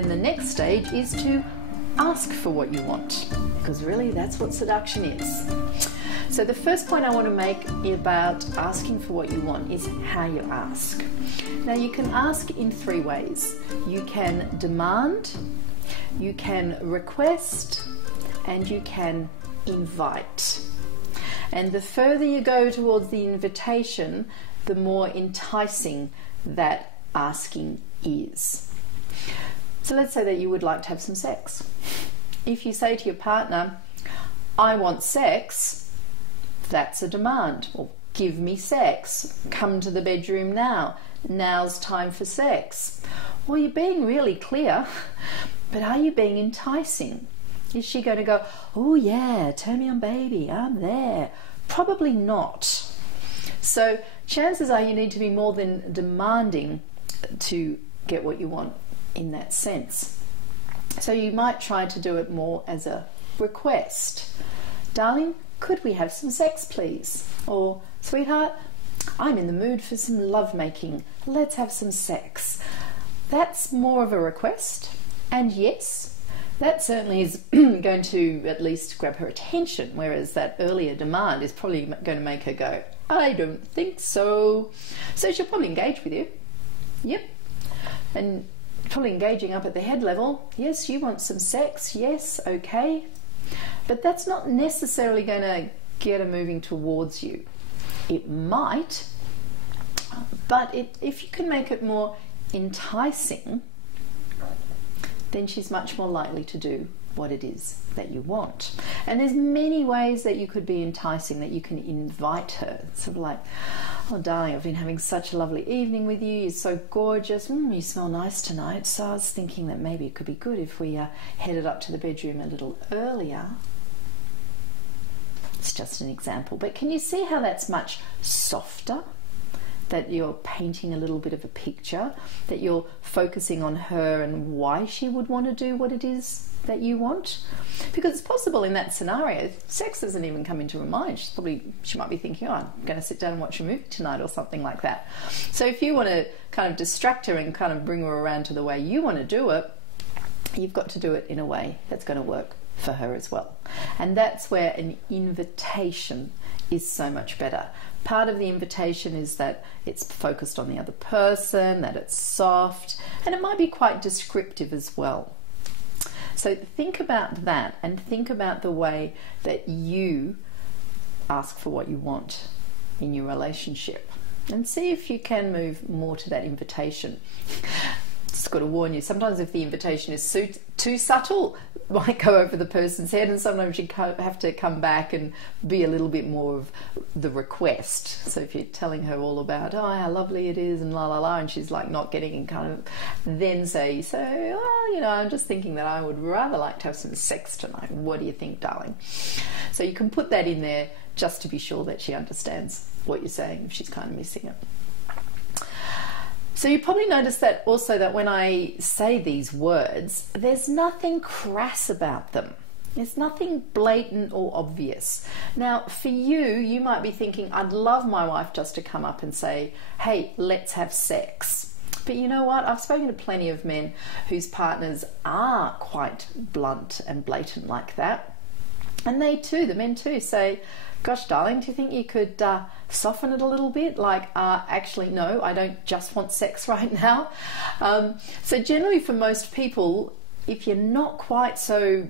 then the next stage is to ask for what you want, because really that's what seduction is. So the first point I want to make about asking for what you want is how you ask. Now you can ask in three ways. You can demand, you can request, and you can invite. And the further you go towards the invitation, the more enticing that asking is. So let's say that you would like to have some sex. If you say to your partner, I want sex, that's a demand. Or give me sex, come to the bedroom now, now's time for sex. Well, you're being really clear, but are you being enticing? Is she going to go, oh yeah, turn me on baby, I'm there? Probably not. So chances are you need to be more than demanding to get what you want in that sense. So you might try to do it more as a request. Darling, could we have some sex please? Or, sweetheart, I'm in the mood for some lovemaking, let's have some sex. That's more of a request, and yes, that certainly is going to at least grab her attention, whereas that earlier demand is probably going to make her go, I don't think so. So she'll probably engage with you. Yep. And probably engaging up at the head level. Yes, you want some sex. Yes, okay. But that's not necessarily going to get her moving towards you. It might, but if you can make it more enticing, then she's much more likely to do what it is that you want. And there's many ways that you could be enticing, that you can invite her. Sort of like, oh darling, I've been having such a lovely evening with you, you're so gorgeous, you smell nice tonight, so I was thinking that maybe it could be good if we headed up to the bedroom a little earlier. It's just an example, but can you see how that's much softer? That you're painting a little bit of a picture, that you're focusing on her and why she would want to do what it is that you want. Because it's possible in that scenario, sex doesn't even come into her mind. She might be thinking, oh, I'm going to sit down and watch a movie tonight or something like that. So if you want to kind of distract her and kind of bring her around to the way you want to do it, you've got to do it in a way that's going to work for her as well. And that's where an invitation is so much better. Part of the invitation is that it's focused on the other person, that it's soft, and it might be quite descriptive as well. So think about that, and think about the way that you ask for what you want in your relationship, and see if you can move more to that invitation. Just got to warn you, sometimes if the invitation is too subtle, it might go over the person's head, and sometimes you have to come back and be a little bit more of the request. So if you're telling her all about, oh, how lovely it is and la la la, and she's like not getting, and kind of then say, so, well, you know, I'm just thinking that I would rather like to have some sex tonight. What do you think, darling? So you can put that in there just to be sure that she understands what you're saying if she's kind of missing it. So you probably noticed that also, that when I say these words, there's nothing crass about them. There's nothing blatant or obvious. Now, for you, you might be thinking, I'd love my wife just to come up and say, hey, let's have sex. But you know what? I've spoken to plenty of men whose partners are quite blunt and blatant like that. And they too, the men too, say, gosh, darling, do you think you could soften it a little bit? Like, actually, no, I don't just want sex right now. So generally for most people, if you're not quite so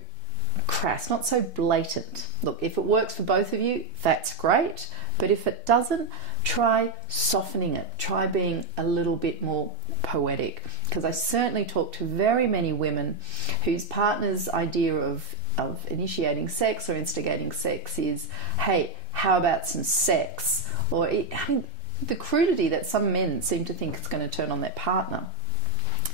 crass, not so blatant, look, if it works for both of you, that's great. But if it doesn't, try softening it. Try being a little bit more poetic. Because I certainly talk to very many women whose partner's idea of initiating sex or instigating sex is, hey, how about some sex? Or the crudity that some men seem to think is going to turn on their partner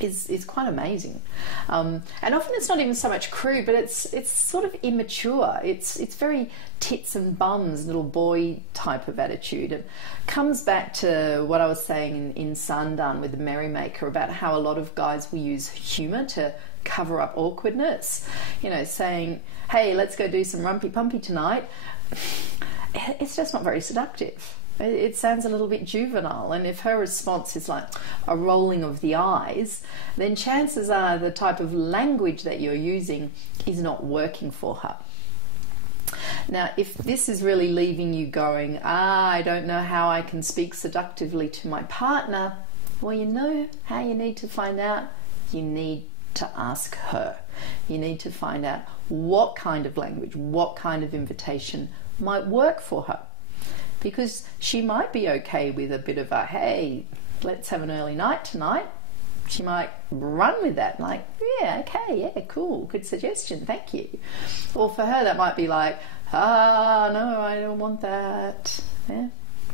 is quite amazing. And often it's not even so much crude, but it's sort of immature. It's very tits and bums, little boy type of attitude. It comes back to what I was saying in Sundown with the Merrymaker about how a lot of guys will use humour to cover up awkwardness. You know, saying, hey, let's go do some rumpy pumpy tonight. It's just not very seductive. It sounds a little bit juvenile, and if her response is like a rolling of the eyes, then chances are the type of language that you're using is not working for her. Now, if this is really leaving you going, I don't know how I can speak seductively to my partner, well, you know how you need to find out? You need to ask her. You need to find out what kind of language, what kind of invitation might work for her. Because she might be okay with a bit of a, hey, let's have an early night tonight. She might run with that, like, yeah, okay, yeah, cool, good suggestion, thank you. Or for her, that might be like, no, I don't want that. Yeah.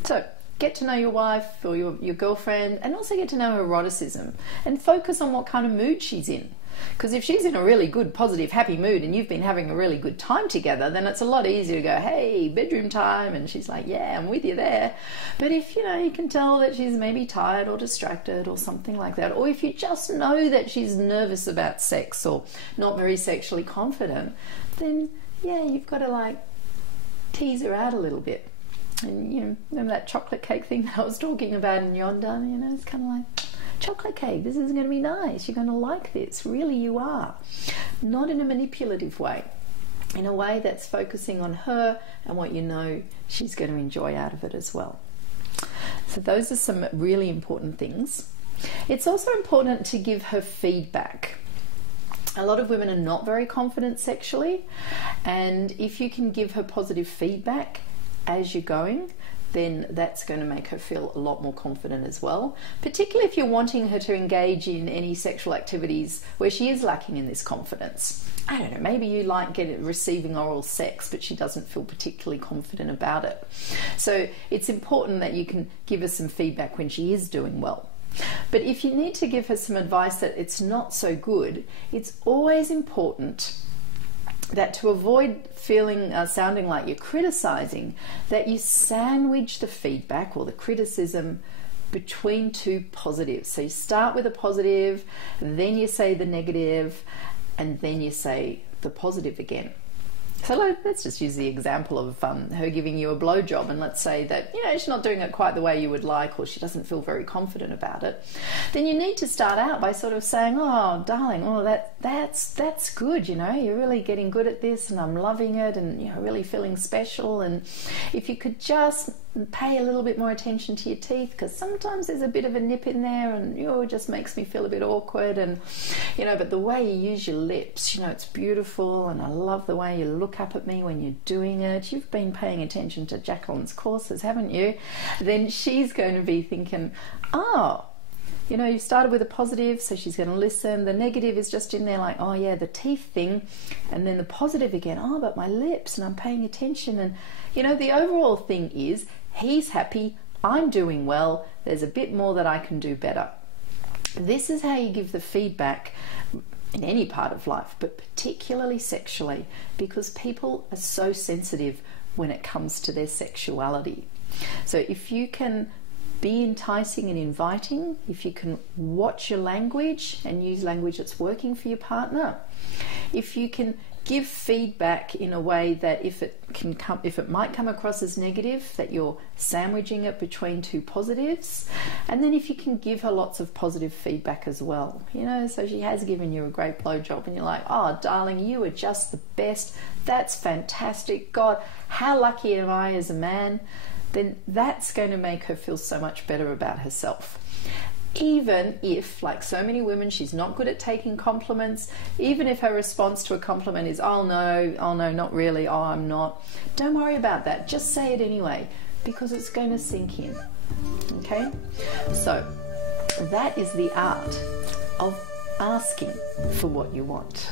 So get to know your wife or your girlfriend, and also get to know her eroticism, and focus on what kind of mood she's in. Because if she's in a really good, positive, happy mood and you've been having a really good time together, then it's a lot easier to go, hey, bedroom time, and she's like, yeah, I'm with you there. But if, you can tell that she's maybe tired or distracted or something like that, or if you just know that she's nervous about sex or not very sexually confident, then, yeah, you've got to, like, tease her out a little bit. And, remember that chocolate cake thing that I was talking about in Godan? It's kind of like, chocolate cake, this is going to be nice, you're going to like this, really you are. Not in a manipulative way, in a way that's focusing on her and what you know she's going to enjoy out of it as well. So those are some really important things. It's also important to give her feedback. A lot of women are not very confident sexually, and if you can give her positive feedback as you're going, then that's going to make her feel a lot more confident as well, particularly if you're wanting her to engage in any sexual activities where she is lacking in this confidence. I don't know, maybe you like receiving oral sex, but she doesn't feel particularly confident about it. So it's important that you can give her some feedback when she is doing well. But if you need to give her some advice that it's not so good, it's always important that to avoid sounding like you're criticizing, that you sandwich the feedback or the criticism between two positives. So you start with a positive, then you say the negative, and then you say the positive again. So let's just use the example of her giving you a blowjob, and let's say that she's not doing it quite the way you would like, or she doesn't feel very confident about it. Then you need to start out by sort of saying, "Oh, darling, that's good. You're really getting good at this, and I'm loving it, and really feeling special. And if you could just pay a little bit more attention to your teeth, because sometimes there's a bit of a nip in there, and it just makes me feel a bit awkward. And but the way you use your lips, it's beautiful, and I love the way you look up at me when you're doing it. You've been paying attention to Jacqueline's courses, haven't you?" Then she's going to be thinking, oh, you started with a positive, so she's going to listen. The negative is just in there like, oh yeah, the teeth thing. And then the positive again, oh, but my lips, and I'm paying attention. And the overall thing is, he's happy, I'm doing well, there's a bit more that I can do better. This is how you give the feedback in any part of life, but particularly sexually, because people are so sensitive when it comes to their sexuality. So if you can be enticing and inviting, if you can watch your language and use language that's working for your partner, if you can give feedback in a way that if it might come across as negative, that you're sandwiching it between two positives, and then if you can give her lots of positive feedback as well, so she has given you a great blowjob and you're like, oh darling, you are just the best, that's fantastic, God, how lucky am I as a man, then that's going to make her feel so much better about herself. Even if, like so many women, she's not good at taking compliments, even if her response to a compliment is, oh no, not really, oh I'm not, don't worry about that, just say it anyway, because it's going to sink in. Okay? So that is the art of asking for what you want.